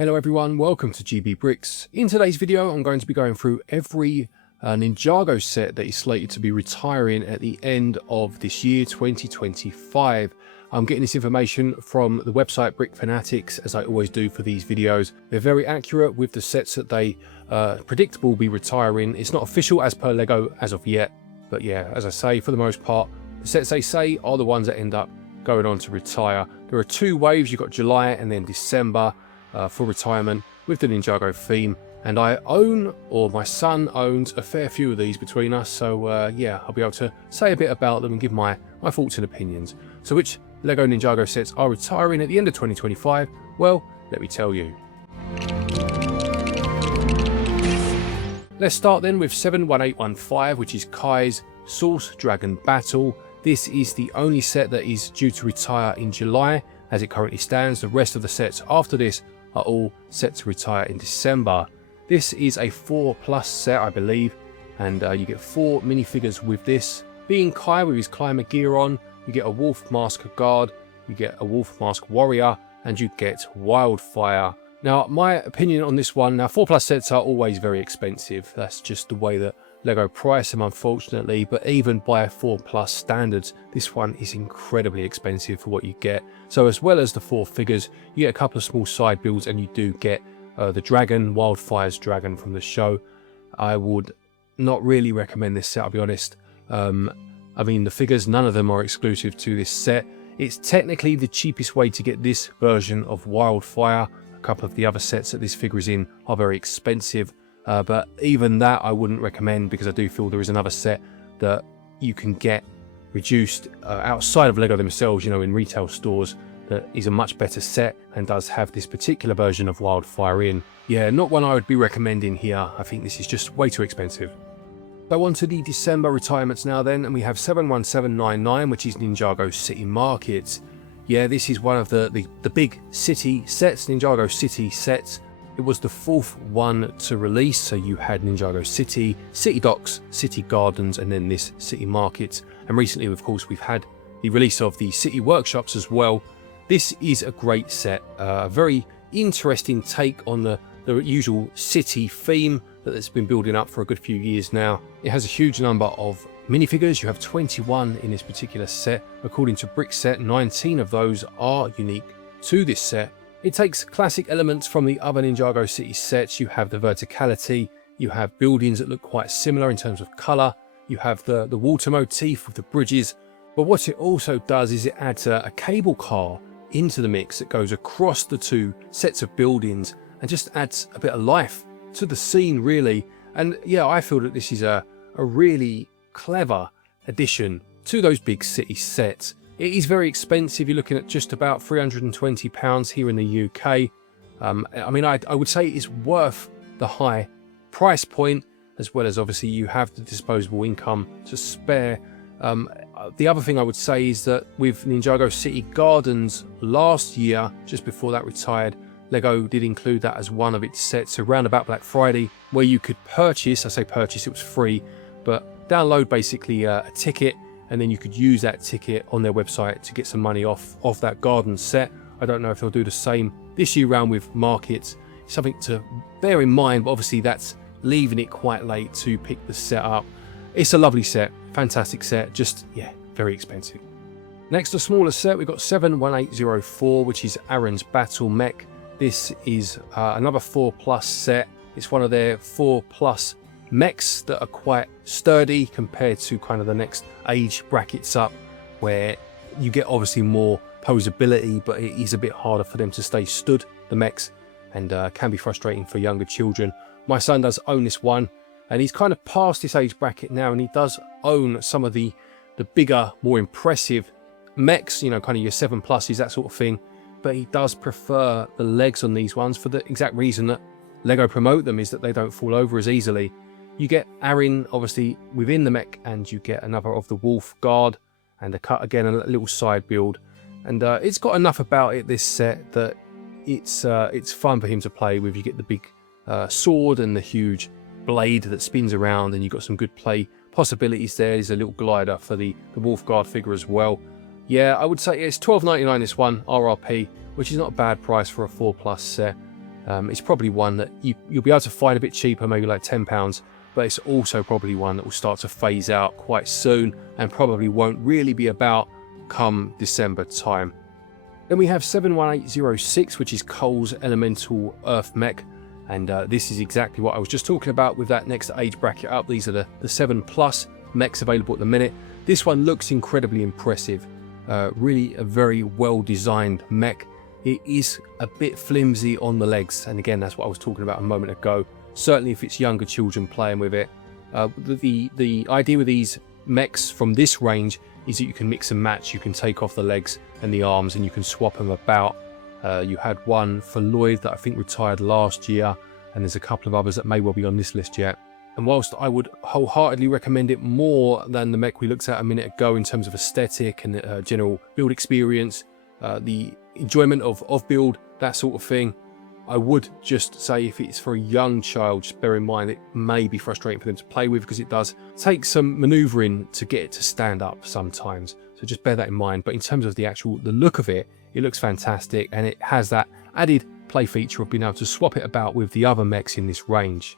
Hello everyone, welcome to GB Bricks. In today's video I'm going to be going through every Ninjago set that is slated to be retiring at the end of this year 2025. I'm getting this information from the website Brick Fanatics, as I always do for these videos. They're very accurate with the sets that they predict will be retiring. It's not official as per LEGO as of yet, but yeah, as I say, for the most part the sets they say are the ones that end up going on to retire. There are two waves, you've got July and then December for retirement with the Ninjago theme, and I own, or my son owns, a fair few of these between us, so yeah, I'll be able to say a bit about them and give my thoughts and opinions. So which LEGO Ninjago sets are retiring at the end of 2025? Well, let me tell you. Let's start then with 71815, which is Kai's Source Dragon Battle. This is the only set that is due to retire in July as it currently stands. The rest of the sets after this are all set to retire in December. This is a 4+ set, I believe, and you get 4 minifigures with this. Being Kai with his climber gear on, you get a Wolf Mask Guard, you get a Wolf Mask Warrior, and you get Wildfire. Now, my opinion on this one, now 4+ sets are always very expensive. That's just the way that LEGO price them, unfortunately, but even by 4+ standards, this one is incredibly expensive for what you get. So as well as the 4 figures, you get a couple of small side builds, and you do get the dragon, Wildfire's dragon from the show. I would not really recommend this set, I'll be honest. I mean, the figures, none of them are exclusive to this set. It's technically the cheapest way to get this version of Wildfire. A couple of the other sets that this figure is in are very expensive. But even that I wouldn't recommend, because I do feel there is another set that you can get reduced outside of LEGO themselves, you know, in retail stores, that is a much better set and does have this particular version of Wildfire in. Yeah, not one I would be recommending here. I think this is just way too expensive. So on to the December retirements now then, and we have 71799, which is Ninjago City Market. Yeah, this is one of the big city sets, Ninjago City sets. It was the 4th one to release, so you had Ninjago City, City Docks, City Gardens, and then this City Market. And recently, of course, we've had the release of the City Workshops as well. This is a great set, a very interesting take on the usual city theme that's been building up for a good few years now. It has a huge number of minifigures. You have 21 in this particular set. According to Brickset, 19 of those are unique to this set. It takes classic elements from the other Ninjago City sets. You have the verticality, you have buildings that look quite similar in terms of colour, you have the water motif with the bridges, but what it also does is it adds a cable car into the mix that goes across the two sets of buildings and just adds a bit of life to the scene, really. And yeah, I feel that this is a really clever addition to those big city sets. It is very expensive. You're looking at just about £320 here in the UK. I mean, I would say it's worth the high price point, as well as obviously you have the disposable income to spare. The other thing I would say is that with Ninjago City Gardens last year, just before that retired, LEGO did include that as one of its sets around about Black Friday, where you could purchase, I say purchase, it was free, but download basically a ticket, and then you could use that ticket on their website to get some money off that garden set. I don't know if they'll do the same this year round with markets. Something to bear in mind, but obviously that's leaving it quite late to pick the set up. It's a lovely set, fantastic set, just, yeah, very expensive. Next, a smaller set, we've got 71804, which is Aaron's Battle Mech. This is another 4+ set. It's one of their 4+ mechs that are quite sturdy compared to kind of the next age brackets up, where you get obviously more posability, but it is a bit harder for them to stay stood, the mechs, and can be frustrating for younger children. My son does own this one, and he's kind of past this age bracket now, and he does own some of the bigger, more impressive mechs, you know, kind of your 7+s, that sort of thing, but he does prefer the legs on these ones for the exact reason that LEGO promote them, is that they don't fall over as easily. You get Aaron obviously within the mech, and you get another of the Wolf Guard, and again a little side build, and it's got enough about it, this set, that it's fun for him to play with. You get the big sword and the huge blade that spins around, and you've got some good play possibilities there. There's a little glider for the Wolf Guard figure as well. Yeah, I would say it's £12.99 this one, RRP, which is not a bad price for a 4+ set. It's probably one that you'll be able to find a bit cheaper, maybe like £10, but it's also probably one that will start to phase out quite soon and probably won't really be about come December time. Then we have 71806, which is Cole's Elemental Earth Mech, and this is exactly what I was just talking about with that next age bracket up. These are the 7+ mechs available at the minute. This one looks incredibly impressive, really a very well designed mech. It is a bit flimsy on the legs, and again that's what I was talking about a moment ago. Certainly if it's younger children playing with it. The idea with these mechs from this range is that you can mix and match. You can take off the legs and the arms and you can swap them about. You had one for Lloyd that I think retired last year, and there's a couple of others that may well be on this list yet. And whilst I would wholeheartedly recommend it more than the mech we looked at a minute ago in terms of aesthetic and general build experience, the enjoyment of build, that sort of thing, I would just say if it's for a young child, just bear in mind it may be frustrating for them to play with because it does take some manoeuvring to get it to stand up sometimes. So just bear that in mind. But in terms of the look of it, it looks fantastic, and it has that added play feature of being able to swap it about with the other mechs in this range.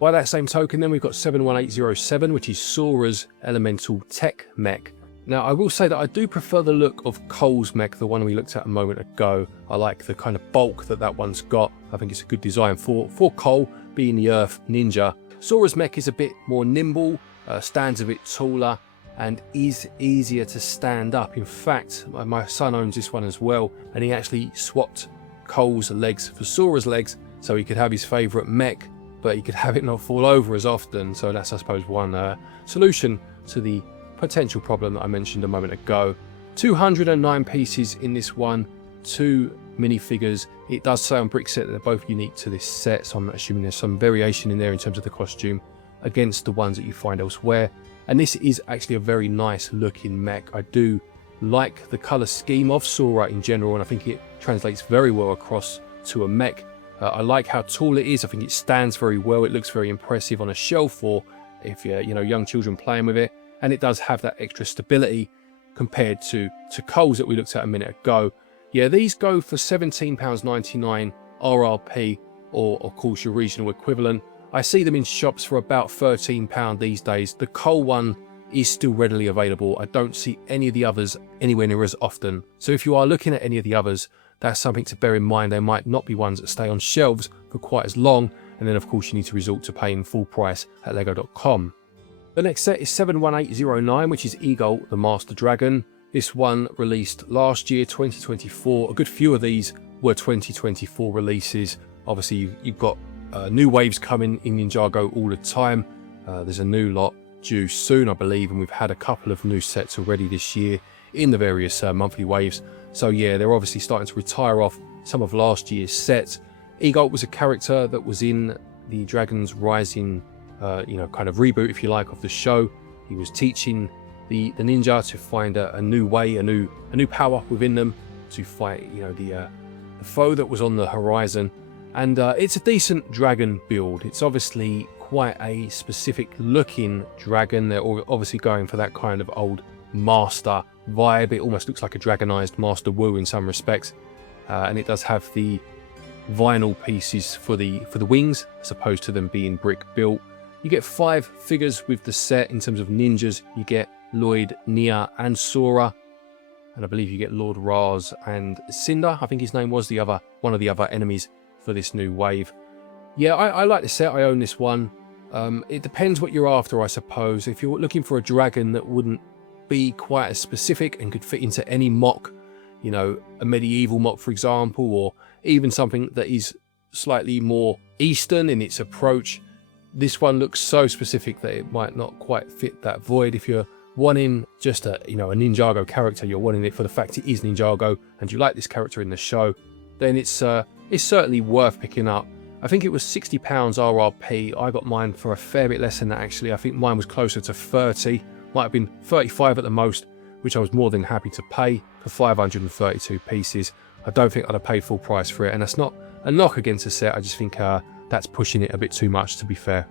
By that same token, then we've got 71807, which is Sora's Elemental Tech Mech. Now, I will say that I do prefer the look of Cole's mech, the one we looked at a moment ago. I like the kind of bulk that one's got. I think it's a good design for Cole, being the Earth Ninja. Sora's mech is a bit more nimble, stands a bit taller, and is easier to stand up. In fact, my son owns this one as well, and he actually swapped Cole's legs for Sora's legs so he could have his favourite mech, but he could have it not fall over as often. So that's, I suppose, one solution to the potential problem that I mentioned a moment ago. 209 pieces in this one, 2 minifigures. It does say on Brickset that they're both unique to this set, so I'm assuming there's some variation in there in terms of the costume against the ones that you find elsewhere. And this is actually a very nice looking mech. I do like the colour scheme of Sora in general, and I think it translates very well across to a mech. I like how tall it is. I think it stands very well. It looks very impressive on a shelf, or if you're young children playing with it. And it does have that extra stability compared to Cole's that we looked at a minute ago. Yeah, these go for £17.99 RRP, or of course your regional equivalent. I see them in shops for about £13 these days. The Cole one is still readily available. I don't see any of the others anywhere near as often. So if you are looking at any of the others, that's something to bear in mind. They might not be ones that stay on shelves for quite as long. And then of course you need to resort to paying full price at lego.com. The next set is 71809, which is Egalt, the Master Dragon. This one released last year, 2024. A good few of these were 2024 releases. Obviously, you've got new waves coming in Ninjago all the time. There's a new lot due soon, I believe, and we've had a couple of new sets already this year in the various monthly waves. So yeah, they're obviously starting to retire off some of last year's sets. Egalt was a character that was in the Dragons Rising kind of reboot, if you like, of the show. He was teaching the ninja to find a new way, a new power within them to fight, the foe that was on the horizon. And it's a decent dragon build. It's obviously quite a specific looking dragon. They're obviously going for that kind of old master vibe. It almost looks like a dragonized Master Wu in some respects, and it does have the vinyl pieces for the wings as opposed to them being brick built. You get 5 figures with the set. In terms of ninjas, you get Lloyd, Nia, and Sora, and I believe you get Lord Raz and Cinder, I think his name was, one of the other enemies for this new wave. Yeah, I like the set. I own this one. It depends what you're after, I suppose. If you're looking for a dragon that wouldn't be quite as specific and could fit into any mock, a medieval mock, for example, or even something that is slightly more Eastern in its approach, this one looks so specific that it might not quite fit that void. If you're wanting just a Ninjago character, you're wanting it for the fact it is Ninjago, and you like this character in the show, then it's certainly worth picking up. I think it was £60 RRP. I got mine for a fair bit less than that, actually. I think mine was closer to 30, might have been 35 at the most, which I was more than happy to pay for 532 pieces. I don't think I'd have paid full price for it, and that's not a knock against the set. I just think that's pushing it a bit too much, to be fair.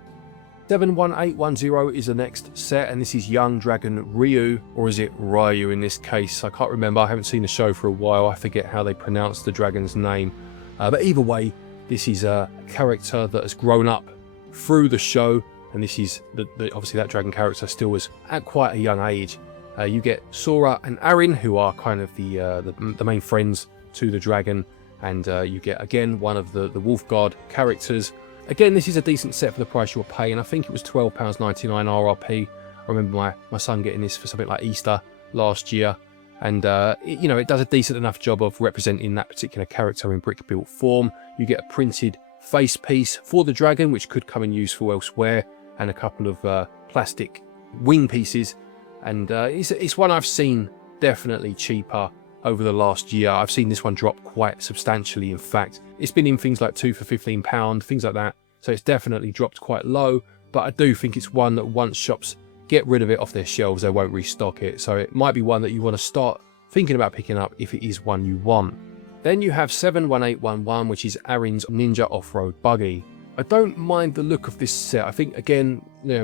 71810 is the next set, and this is Young Dragon Ryu, or is it Ryu in this case? I can't remember. I haven't seen the show for a while. I forget how they pronounce the dragon's name. But either way, This is a character that has grown up through the show, and this is obviously that dragon character still was at quite a young age. You get Sora and Arin, who are kind of the main friends to the dragon, and you get again one of the Wolf Guard characters. Again, this is a decent set for the price you're paying. I think it was £12.99 RRP. I remember my son getting this for something like Easter last year, and it does a decent enough job of representing that particular character in brick built form. You get a printed face piece for the dragon, which could come in useful elsewhere, and a couple of plastic wing pieces. And it's one I've seen definitely cheaper over the last year. I've seen this one drop quite substantially. In fact, it's been in things like 2 for £15, things like that. So it's definitely dropped quite low, but I do think it's one that once shops get rid of it off their shelves, they won't restock it. So it might be one that you want to start thinking about picking up if it is one you want. Then you have 71811, which is Arin's Ninja Off-Road Buggy. I don't mind the look of this set. I think, again,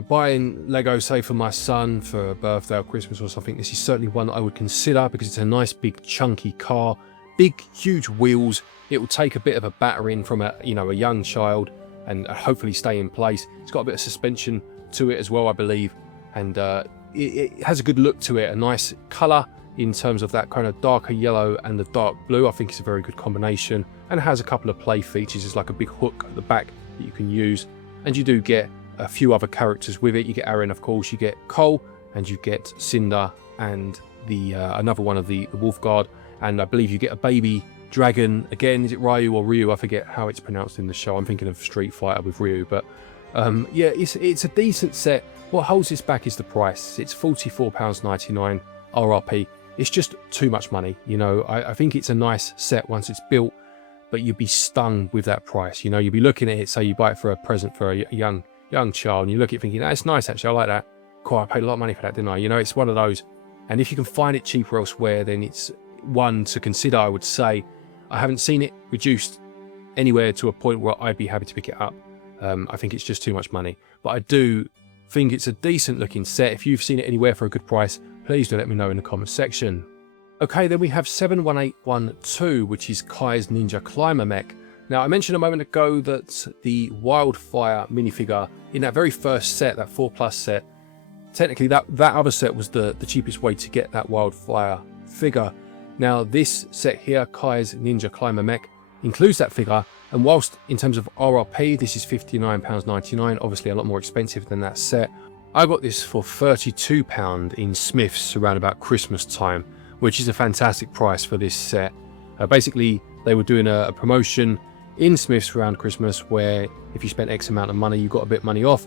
buying Lego, say for my son for a birthday or Christmas or something, this is certainly one that I would consider because it's a nice big chunky car, big huge wheels. It will take a bit of a battering from a young child and hopefully stay in place. It's got a bit of suspension to it as well, I believe, and it has a good look to it, a nice colour in terms of that kind of darker yellow and the dark blue. I think it's a very good combination, and it has a couple of play features. It's like a big hook at the back that you can use, and you do get a few other characters with it. You get Arin, of course, you get Cole, and you get Cinder, and another one of the Wolf Guard, and I believe you get a baby dragon. Again, is it Ryu or Ryu? I forget how it's pronounced in the show. I'm thinking of Street Fighter with Ryu, but yeah, it's a decent set. What holds this back is the price. It's £44.99 RRP. It's just too much money. I think it's a nice set once it's built, but you'd be stung with that price. You'd be looking at it, say you buy it for a present for a young child, and you look at it thinking, that's nice actually, I like that. Cool, I paid a lot of money for that, didn't I? It's one of those. And if you can find it cheaper elsewhere, then it's one to consider, I would say. I haven't seen it reduced anywhere to a point where I'd be happy to pick it up. I think it's just too much money. But I do think it's a decent looking set. If you've seen it anywhere for a good price, please do let me know in the comments section. Okay, then we have 71812, which is Kai's Ninja Climber Mech. Now, I mentioned a moment ago that the Wildfire minifigure in that very first set, that 4+ set, technically that other set was the cheapest way to get that Wildfire figure. Now, this set here, Kai's Ninja Climber Mech, includes that figure, and whilst in terms of RRP, this is £59.99, obviously a lot more expensive than that set. I got this for £32 in Smith's around about Christmas time, which is a fantastic price for this set. Basically, they were doing a promotion in Smith's around Christmas where if you spent X amount of money, you got a bit of money off,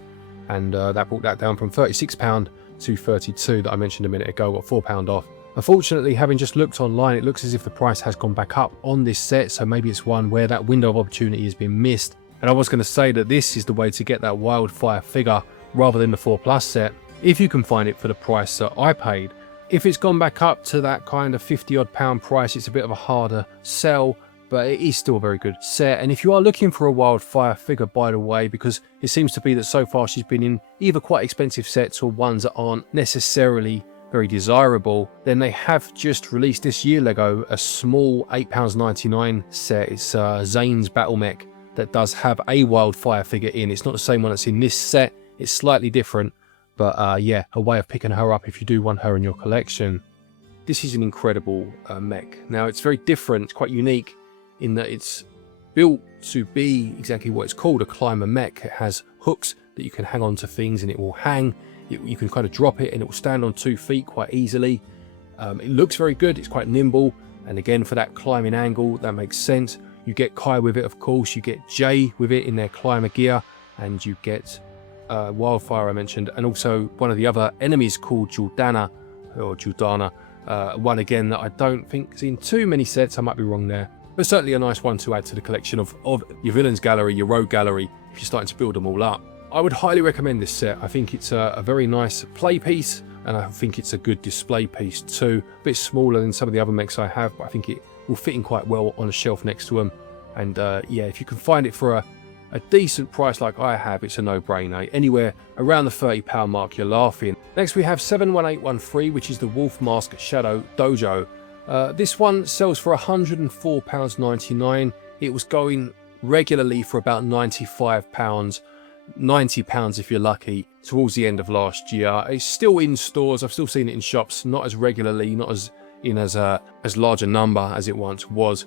and that brought that down from £36 to £32 that I mentioned a minute ago, got £4 off. Unfortunately, having just looked online, it looks as if the price has gone back up on this set, so maybe it's one where that window of opportunity has been missed. And I was going to say that this is the way to get that Wildfire figure rather than the 4+ set, if you can find it for the price that I paid. If it's gone back up to that kind of £50-odd price, it's a bit of a harder sell, but it is still a very good set. And if you are looking for a Wildfire figure, by the way, because it seems to be that so far she's been in either quite expensive sets or ones that aren't necessarily very desirable, then they have just released this year, Lego, a small £8.99 set. It's Zane's Battle Mech that does have a Wildfire figure in. It's not the same one that's in this set, it's slightly different, but yeah, a way of picking her up if you do want her in your collection. This is an incredible mech. Now, it's very different, it's quite unique in that it's built to be exactly what it's called, a climber mech. It has hooks that you can hang on to things and it will hang. You can kind of drop it and it will stand on 2 feet quite easily. It looks very good, it's quite nimble, and again, for that climbing angle, that makes sense. You get Kai with it, of course, you get Jay with it in their climber gear, and you get Wildfire I mentioned, and also one of the other enemies called Juldana, one again that I don't think is in too many sets, I might be wrong there, but certainly a nice one to add to the collection of your villains gallery, your rogue gallery, if you're starting to build them all up. I would highly recommend this set. I think it's a very nice play piece, and I think it's a good display piece too. A bit smaller than some of the other mechs I have, but I think it will fit in quite well on a shelf next to them. And yeah, if you can find it for a decent price like I have, it's a no-brainer. Anywhere around the £30 mark, you're laughing. Next we have 71813, which is the Wolf Mask Shadow Dojo. This one sells for £104.99. It was going regularly for about £95, £90 if you're lucky, towards the end of last year. It's still in stores. I've still seen it in shops, not as regularly, not as in as large a number as it once was.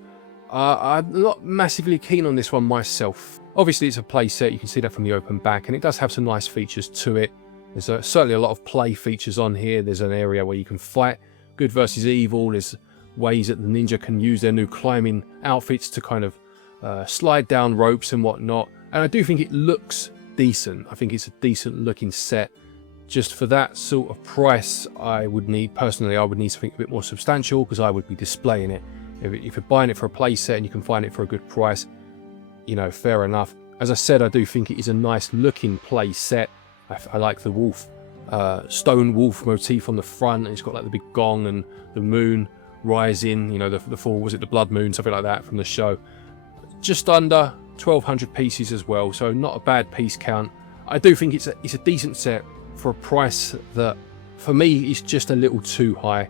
I'm not massively keen on this one myself. Obviously, it's a play set. You can see that from the open back, and it does have some nice features to it. There's certainly a lot of play features on here. There's an area where you can fight good versus evil. There's ways that the ninja can use their new climbing outfits to kind of slide down ropes and whatnot. And I do think it looks decent. I think it's a decent looking set. Just for that sort of price, I would need something a bit more substantial, because I would be displaying it. If you're buying it for a play set and you can find it for a good price, you know, fair enough. As I said, I do think it is a nice looking play set. I like the wolf, stone wolf motif on the front, and it's got like the big gong and the moon rising, you know, the full, was it the blood moon, something like that from the show. Just under 1,200 pieces as well, so not a bad piece count. I do think it's a decent set for a price that, for me, is just a little too high,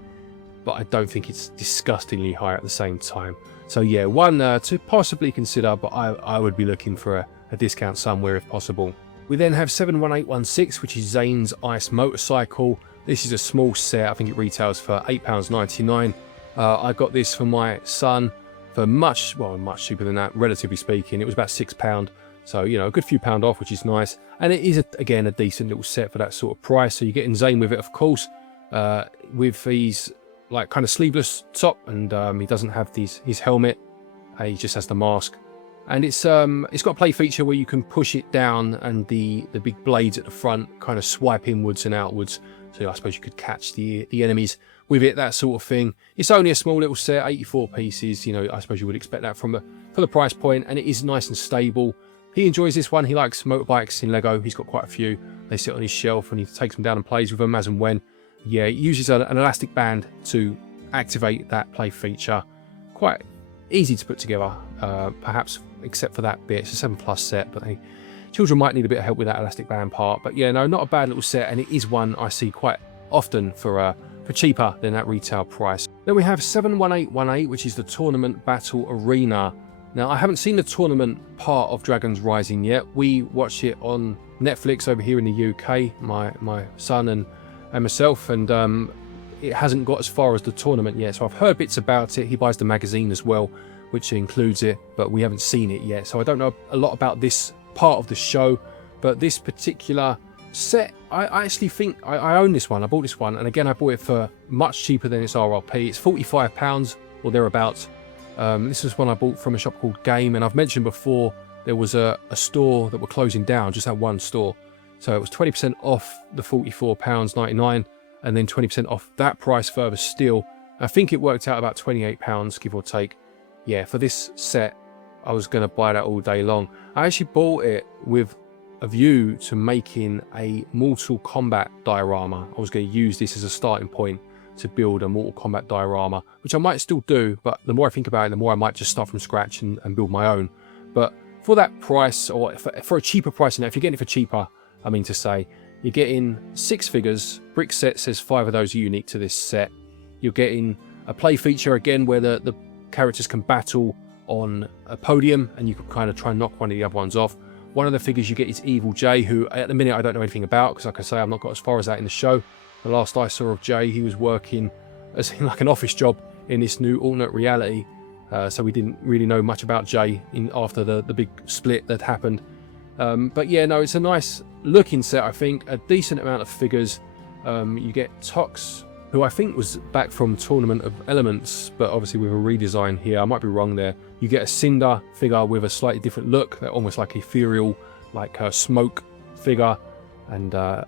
but I don't think it's disgustingly high at the same time. So yeah, one to possibly consider, but I would be looking for a discount somewhere if possible. We then have 71816, which is Zane's Ice Motorcycle. This is a small set. I think it retails for £8.99. I got this for my son for much cheaper than that, relatively speaking. It was about £6. So, you know, a good few pound off, which is nice. And it is, again, a decent little set for that sort of price. So you're getting Zane with it, of course, with his like kind of sleeveless top, and he doesn't have his helmet. He just has the mask. And it's got a play feature where you can push it down, and the big blades at the front kind of swipe inwards and outwards. So I suppose you could catch the enemies with it, that sort of thing. It's only a small little set, 84 pieces. You know, I suppose you would expect that for the price point, and it is nice and stable. He enjoys this one. He likes motorbikes in Lego. He's got quite a few. They sit on his shelf, and he takes them down and plays with them as and when. Yeah, he uses an elastic band to activate that play feature. Quite easy to put together, perhaps, except for that bit. It's a 7+ set, but children might need a bit of help with that elastic band part. But yeah, no, not a bad little set, and it is one I see quite often for cheaper than that retail price. Then we have 71818, which is the Tournament Battle Arena. Now, I haven't seen the tournament part of Dragons Rising yet. We watch it on Netflix over here in the UK, my son and myself, and it hasn't got as far as the tournament yet. So I've heard bits about it. He buys the magazine as well, which includes it, but we haven't seen it yet. So I don't know a lot about this part of the show, but this particular set, I actually think I own this one. I bought this one, and again, I bought it for much cheaper than its RRP. It's £45 or thereabouts. This is one I bought from a shop called Game, and I've mentioned before there was a store that were closing down, just that one store. So it was 20% off the £44.99, and then 20% off that price further still. I think it worked out about £28, give or take. Yeah, for this set, I was going to buy that all day long. I actually bought it with a view to making a Mortal Kombat diorama. I was going to use this as a starting point to build a Mortal Kombat diorama, which I might still do, but the more I think about it, the more I might just start from scratch and build my own. But for that price, or for a cheaper price than that, if you're getting it for cheaper, I mean to say, you're getting 6 figures. Brick set says 5 of those are unique to this set. You're getting a play feature again where the characters can battle on a podium, and you can kind of try and knock one of the other ones off. One of the figures you get is Evil Jay, who at the minute I don't know anything about, because like I say, I've not got as far as that in the show. The last I saw of Jay, he was working as in like an office job in this new alternate reality, so we didn't really know much about Jay after the big split that happened. But yeah, no, it's a nice looking set. I think a decent amount of figures. You get Tox, who I think was back from Tournament of Elements, but obviously with a redesign here. I might be wrong there. You get a Cinder figure with a slightly different look, almost like ethereal, like a smoke figure, and a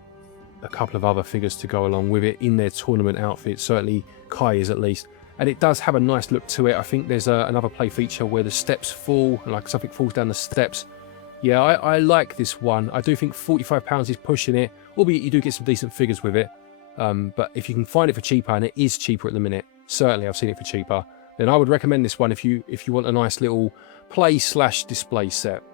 couple of other figures to go along with it in their tournament outfits. Certainly Kai is, at least. And it does have a nice look to it. I think there's another play feature where the steps fall, and like something falls down the steps. Yeah, I like this one. I do think £45 is pushing it, albeit you do get some decent figures with it. But if you can find it for cheaper, and it is cheaper at the minute, certainly I've seen it for cheaper, then I would recommend this one if you want a nice little play/display set.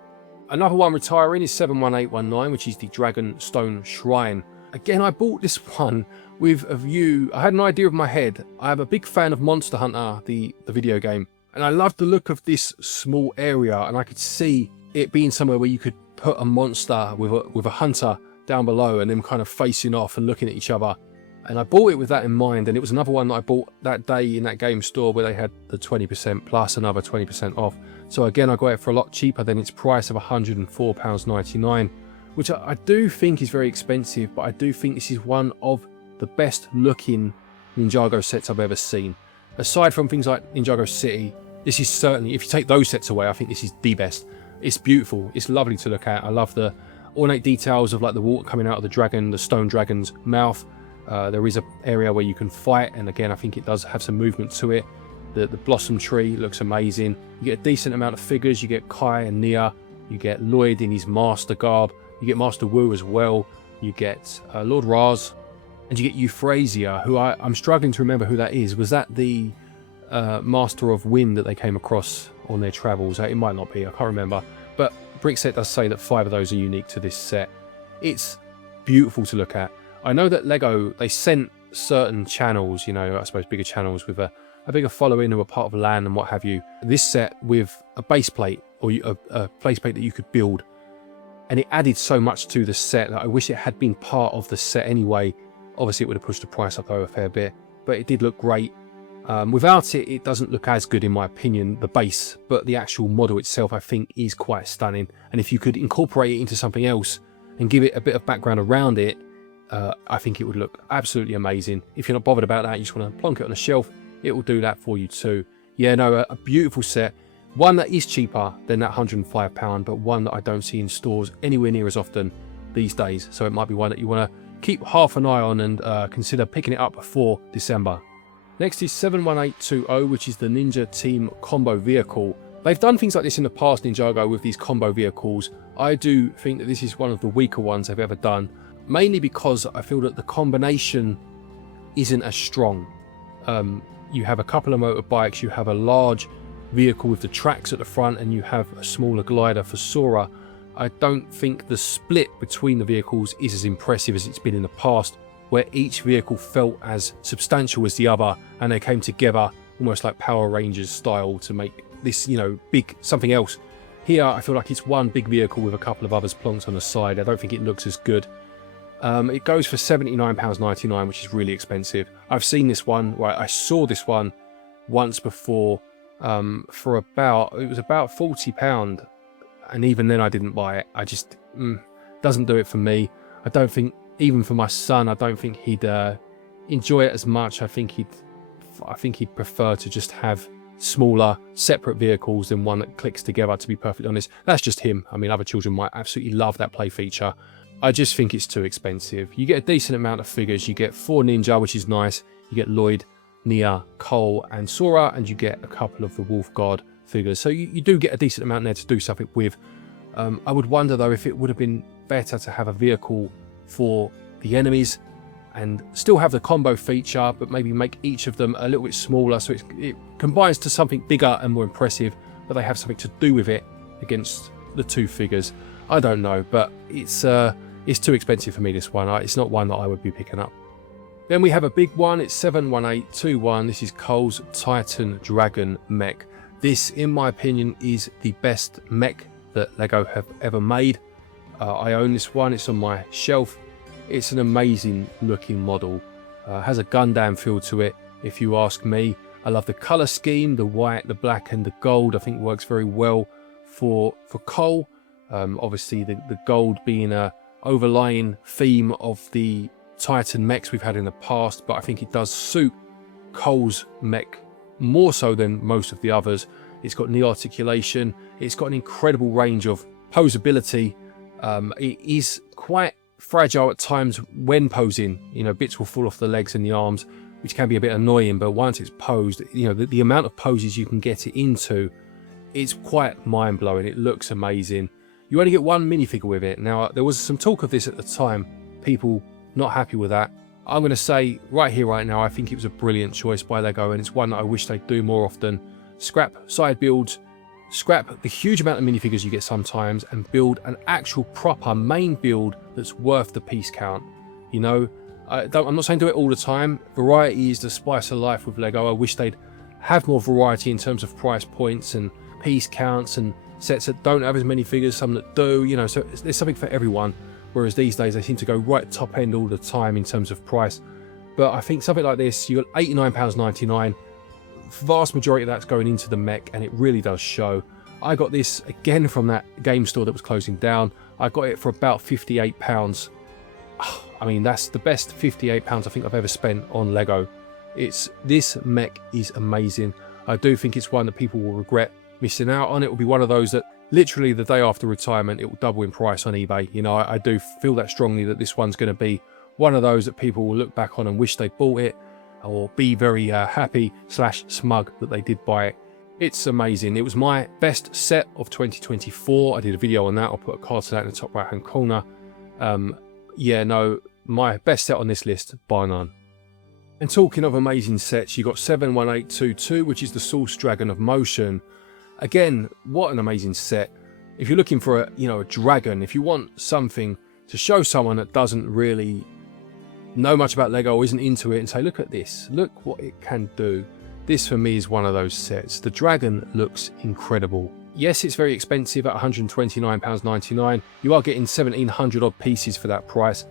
Another one retiring is 71819, which is the Dragonstone Shrine. Again, I bought this one with a view. I had an idea of my head. I am a big fan of Monster Hunter, the video game, And I love the look of this small area, and I could see it being somewhere where you could put a monster with a hunter down below and them kind of facing off and looking at each other. And I bought it with that in mind, and it was another one that I bought that day in that game store where they had the 20% plus another 20% off. So again, I got it for a lot cheaper than its price of £104.99, which I do think is very expensive, but I do think this is one of the best looking Ninjago sets I've ever seen. Aside from things like Ninjago City, this is certainly, if you take those sets away, I think this is the best. It's beautiful, it's lovely to look at. I love the ornate details of like the water coming out of the dragon, the stone dragon's mouth. There is an area where you can fight, and again I think it does have some movement to it. The blossom tree looks amazing. You get a decent amount of figures. You get Kai and Nia, you get Lloyd in his master garb, you get Master Wu as well, you get Lord Raz, and you get Euphrasia, who I'm struggling to remember who that is. Was that the Master of Wind that they came across on their travels? It might not be, I can't remember. But Brickset does say that 5 of those are unique to this set. It's beautiful to look at. I know that Lego, they sent certain channels, you know, I suppose bigger channels with a bigger following who are part of LAN and what have you, this set with a base plate, or a base plate that you could build. And it added so much to the set that I wish it had been part of the set anyway. Obviously it would have pushed the price up though a fair bit, but it did look great. Without it, it doesn't look as good in my opinion, the base, but the actual model itself I think is quite stunning. And if you could incorporate it into something else and give it a bit of background around it, I think it would look absolutely amazing. If you're not bothered about that, you just want to plonk it on a shelf, it will do that for you too. Yeah, no, a beautiful set. One that is cheaper than that £105, but one that I don't see in stores anywhere near as often these days. So it might be one that you want to keep half an eye on and consider picking it up before December. Next is 71820, which is the Ninja Team combo vehicle. They've done things like this in the past, Ninjago, with these combo vehicles. I do think that this is one of the weaker ones they've ever done, mainly because I feel that the combination isn't as strong. You have a couple of motorbikes, you have a large vehicle with the tracks at the front, and you have a smaller glider for Sora. I don't think the split between the vehicles is as impressive as it's been in the past, where each vehicle felt as substantial as the other, and they came together almost like Power Rangers style to make this, you know, big something else. Here I feel like it's one big vehicle with a couple of others plonked on the side. I don't think it looks as good. It goes for £79.99, which is really expensive. I've seen this one, right? I saw this one once before for about £40, and even then I didn't buy it. I just doesn't do it for me. I don't think, even for my son, I don't think he'd enjoy it as much. I think he'd prefer to just have smaller, separate vehicles than one that clicks together, to be perfectly honest. That's just him. I mean, other children might absolutely love that play feature. I just think it's too expensive. You get a decent amount of figures. You get 4 Ninja, which is nice. You get Lloyd, Nia, Cole, and Sora, and you get a couple of the Wolf Guard figures. So you do get a decent amount there to do something with. I would wonder, though, if it would have been better to have a vehicle for the enemies and still have the combo feature, but maybe make each of them a little bit smaller so it combines to something bigger and more impressive, but they have something to do with it against the 2 figures. I don't know, but it's too expensive for me, this one. It's not one that I would be picking up. Then we have a big one. It's 71821. This is Cole's Titan Dragon Mech. This, in my opinion, is the best mech that Lego have ever made. I own this one. It's on my shelf. It's an amazing looking model. Has a Gundam feel to it, if you ask me. I love the colour scheme, the white, the black and the gold. I think works very well for Cole. Obviously the gold being a overlying theme of the Titan mechs we've had in the past, but I think it does suit Cole's mech more so than most of the others. It's got knee articulation. It's got an incredible range of posability. It is quite fragile at times when posing. You know, bits will fall off the legs and the arms, which can be a bit annoying, but once it's posed, you know, the amount of poses you can get it into, it's quite mind-blowing. It looks amazing. You only get 1 minifigure with it. Now, there was some talk of this at the time, people not happy with that. I'm going to say right here, right now, I think it was a brilliant choice by Lego, and it's one that I wish they'd do more often. Scrap side builds, scrap the huge amount of minifigures you get sometimes, and build an actual proper main build that's worth the piece count. You know, I'm not saying do it all the time. Variety is the spice of life with Lego. I wish they'd have more variety in terms of price points and piece counts, and sets that don't have as many figures, some that do, you know, so there's something for everyone. Whereas these days they seem to go right top end all the time in terms of price. But I think something like this, you got £89.99. Vast majority of that's going into the mech, and it really does show. I got this again from that game store that was closing down. I got it for about £58. I mean, that's the best £58 I think I've ever spent on Lego. This mech is amazing. I do think it's one that people will regret missing out on. It will be one of those that literally the day after retirement, it will double in price on eBay. You know, I do feel that strongly that this one's going to be one of those that people will look back on and wish they bought it, or be very happy / smug that they did buy it. It's amazing. It was my best set of 2024. I did a video on that. I'll put a card to that in the top right hand corner. Yeah, no, my best set on this list, bar none. And talking of amazing sets, you got 71822, which is the Source Dragon of Motion. Again, what an amazing set. If you're looking for a dragon, if you want something to show someone that doesn't really know much about Lego or isn't into it, and say, look at this, look what it can do. This for me is one of those sets. The dragon looks incredible. Yes, it's very expensive at £129.99. You are getting 1,700 odd pieces for that price.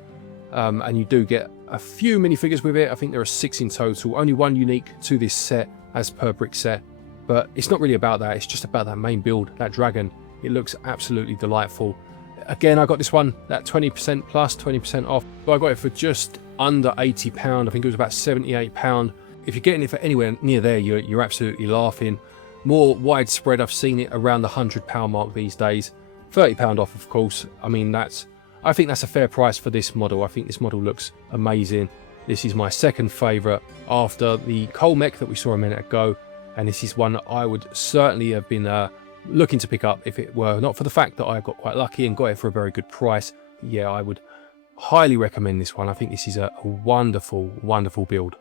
And you do get a few minifigures with it. I think there are 6 in total. Only one unique to this set as per brick set. But it's not really about that. It's just about that main build, that dragon. It looks absolutely delightful. Again, I got this one at 20% plus, 20% off. But I got it for just under £80. I think it was about £78. If you're getting it for anywhere near there, you're absolutely laughing. More widespread, I've seen it around the £100 mark these days. £30 off, of course. I mean, I think that's a fair price for this model. I think this model looks amazing. This is my second favourite after the Coal Mech that we saw a minute ago. And this is one that I would certainly have been looking to pick up if it were not for the fact that I got quite lucky and got it for a very good price. But yeah, I would highly recommend this one. I think this is a wonderful, wonderful build.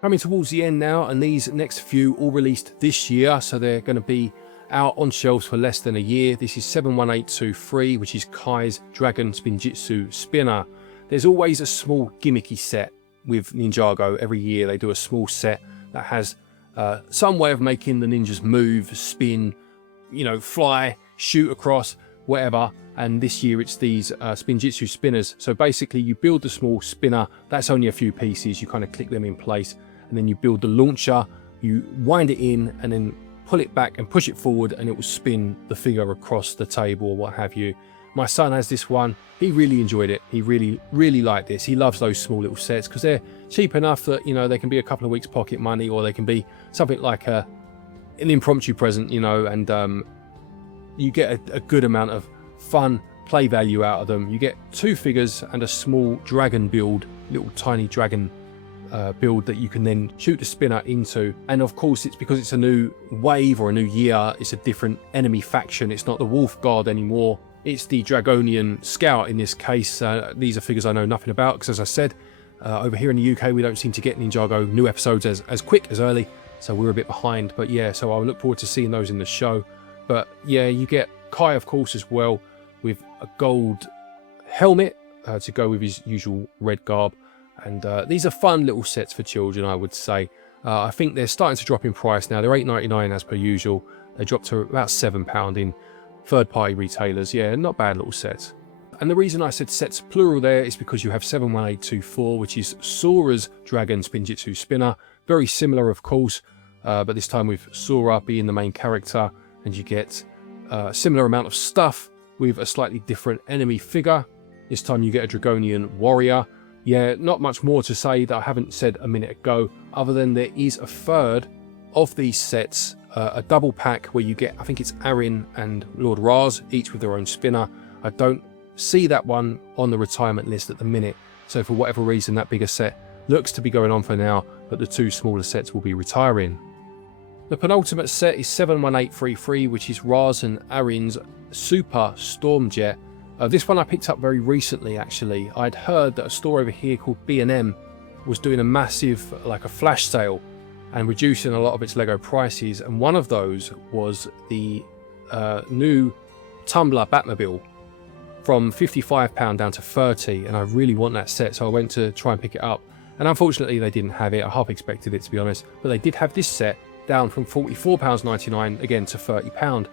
Coming towards the end now, and these next few all released this year, so they're going to be out on shelves for less than a year. This is 71823, which is Kai's Dragon Spinjitzu Spinner. There's always a small gimmicky set with Ninjago. Every year they do a small set that has some way of making the ninjas move, spin, fly, shoot across, whatever. And this year it's these Spinjitzu spinners. So basically you build the small spinner. That's only a few pieces. You kind of click them in place, and then you build the launcher. You wind it in and then pull it back and push it forward, and it will spin the figure across the table or what have you. My son has this one. He really enjoyed it. He really, really liked this. He loves those small little sets because they're cheap enough that, they can be a couple of weeks pocket money, or they can be something like an impromptu present, and you get a good amount of fun play value out of them. You get 2 figures and a small dragon build, little tiny dragon build that you can then shoot the spinner into. And of course, it's because it's a new wave or a new year, it's a different enemy faction. It's not the Wolf Guard anymore. It's the Dragonian Scout in this case. These are figures I know nothing about because, as I said, over here in the UK, we don't seem to get Ninjago new episodes as quick as early. So we're a bit behind. But yeah, so I'll look forward to seeing those in the show. But yeah, you get Kai, of course, as well, with a gold helmet to go with his usual red garb. And these are fun little sets for children, I would say. I think they're starting to drop in price now. They're £8.99 as per usual. They dropped to about £7 in third-party retailers. Yeah, not bad little sets. And the reason I said sets plural there is because you have 71824, which is Sora's Dragon Spinjitzu Spinner. Very similar, of course, but this time with Sora being the main character. And you get a similar amount of stuff with a slightly different enemy figure. This time you get a Dragonian warrior. Yeah, not much more to say that I haven't said a minute ago, other than there is a third of these sets, a double pack where you get, I think it's Arin and Lord Raz, each with their own spinner. I don't see that one on the retirement list at the minute, so for whatever reason that bigger set looks to be going on for now, but the 2 smaller sets will be retiring. The penultimate set is 71833, which is Raz and Arin's Super Stormjet. This one I picked up very recently, actually. I'd heard that a store over here called B&M was doing a massive, like a flash sale, and reducing a lot of its Lego prices. And one of those was the new Tumbler Batmobile from £55 down to £30, and I really want that set, so I went to try and pick it up. And unfortunately they didn't have it. I half expected it, to be honest, but they did have this set down from £44.99 again to £30.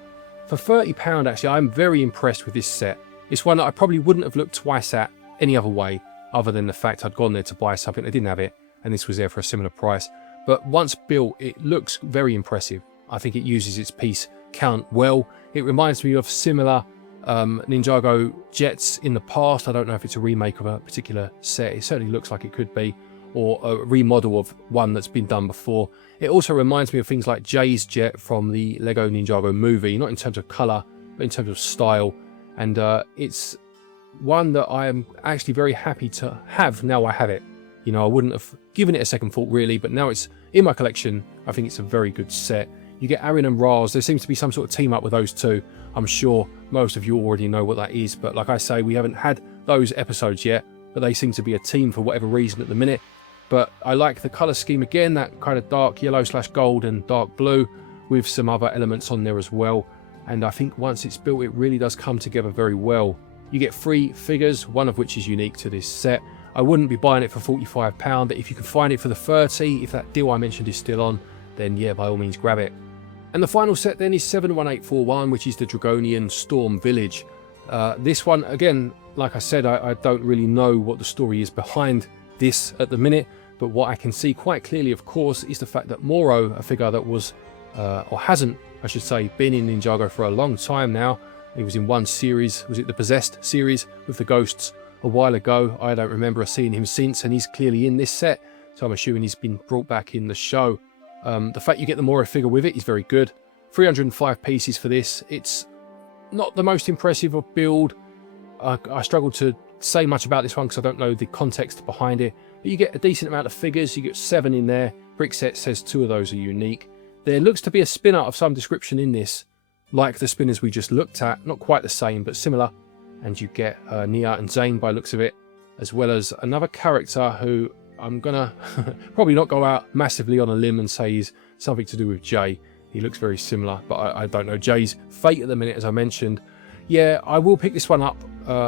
For £30 actually, I'm very impressed with this set. It's one that I probably wouldn't have looked twice at any other way, other than the fact I'd gone there to buy something, they didn't have it, and this was there for a similar price. But once built, it looks very impressive. I think it uses its piece count well. It reminds me of similar Ninjago jets in the past. I don't know if it's a remake of a particular set. It certainly looks like it could be, or a remodel of one that's been done before. It also reminds me of things like Jay's jet from the Lego Ninjago movie, not in terms of colour, but in terms of style. And it's one that I am actually very happy to have now I have it. You know, I wouldn't have given it a second thought really, but now it's in my collection. I think it's a very good set. You get Aaron and Raz. There seems to be some sort of team up with those two. I'm sure most of you already know what that is, but like I say, we haven't had those episodes yet, but they seem to be a team for whatever reason at the minute. But I like the colour scheme again, that kind of dark yellow / gold and dark blue with some other elements on there as well. And I think once it's built, it really does come together very well. You get 3 figures, one of which is unique to this set. I wouldn't be buying it for £45, but if you can find it for the 30, if that deal I mentioned is still on, then yeah, by all means grab it. And the final set then is 71841, which is the Dragonian Storm Village. This one, again, like I said, I don't really know what the story is behind this at the minute, but what I can see quite clearly, of course, is the fact that Moro, a figure that was, or hasn't, I should say, been in Ninjago for a long time now. He was in one series, was it the Possessed series with the ghosts a while ago? I don't remember seeing him since, and he's clearly in this set, so I'm assuming he's been brought back in the show. The fact you get the Moro figure with it is very good. 305 pieces for this. It's not the most impressive of build. I struggle to say much about this one because I don't know the context behind it, but you get a decent amount of figures. You get 7 in there. Brickset says 2 of those are unique. There looks to be a spinner of some description in this, like the spinners we just looked at, not quite the same but similar. And you get Nia and Zane by looks of it, as well as another character who I'm gonna probably not go out massively on a limb and say he's something to do with Jay. He looks very similar, but I don't know Jay's fate at the minute, as I mentioned. Yeah, I will pick this one up,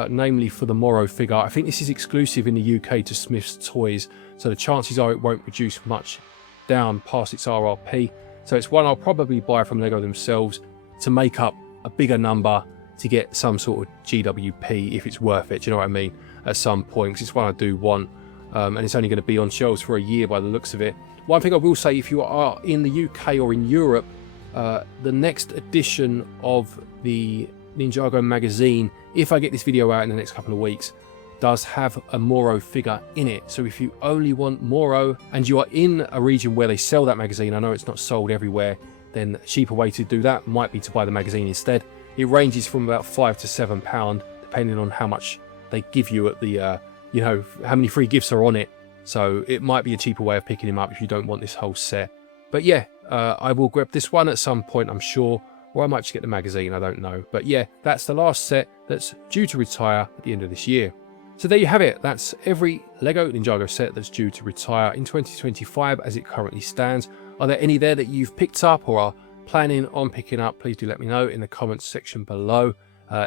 namely for the Moro figure. I think this is exclusive in the UK to Smith's Toys, so the chances are it won't reduce much down past its RRP. So it's one I'll probably buy from Lego themselves to make up a bigger number to get some sort of GWP if it's worth it, do you know what I mean, at some point, because it's one I do want, and it's only going to be on shelves for a year by the looks of it. One thing I will say, if you are in the UK or in Europe, the next edition of the Ninjago magazine, if I get this video out in the next couple of weeks, does have a Moro figure in it. So if you only want Moro and you are in a region where they sell that magazine, I know it's not sold everywhere, then a cheaper way to do that might be to buy the magazine instead. It ranges from about £5 to £7, depending on how much they give you at the, you know, how many free gifts are on it. So it might be a cheaper way of picking him up if you don't want this whole set. But yeah, I will grab this one at some point, I'm sure, or I might just get the magazine, I don't know. But yeah, that's the last set that's due to retire at the end of this year. So there you have it. That's every Lego Ninjago set that's due to retire in 2025 as it currently stands. Are there any there that you've picked up or are planning on picking up? Please do let me know in the comments section below.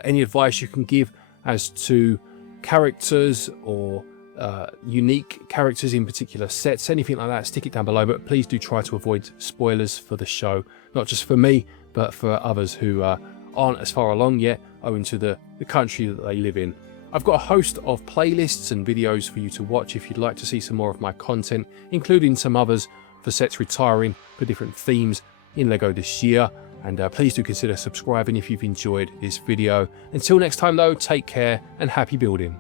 Any advice you can give as to characters or unique characters in particular sets, anything like that, stick it down below. But please do try to avoid spoilers for the show, not just for me, but for others who aren't as far along yet, owing to the country that they live in. I've got a host of playlists and videos for you to watch if you'd like to see some more of my content, including some others for sets retiring for different themes in LEGO this year. And please do consider subscribing if you've enjoyed this video. Until next time though, take care and happy building.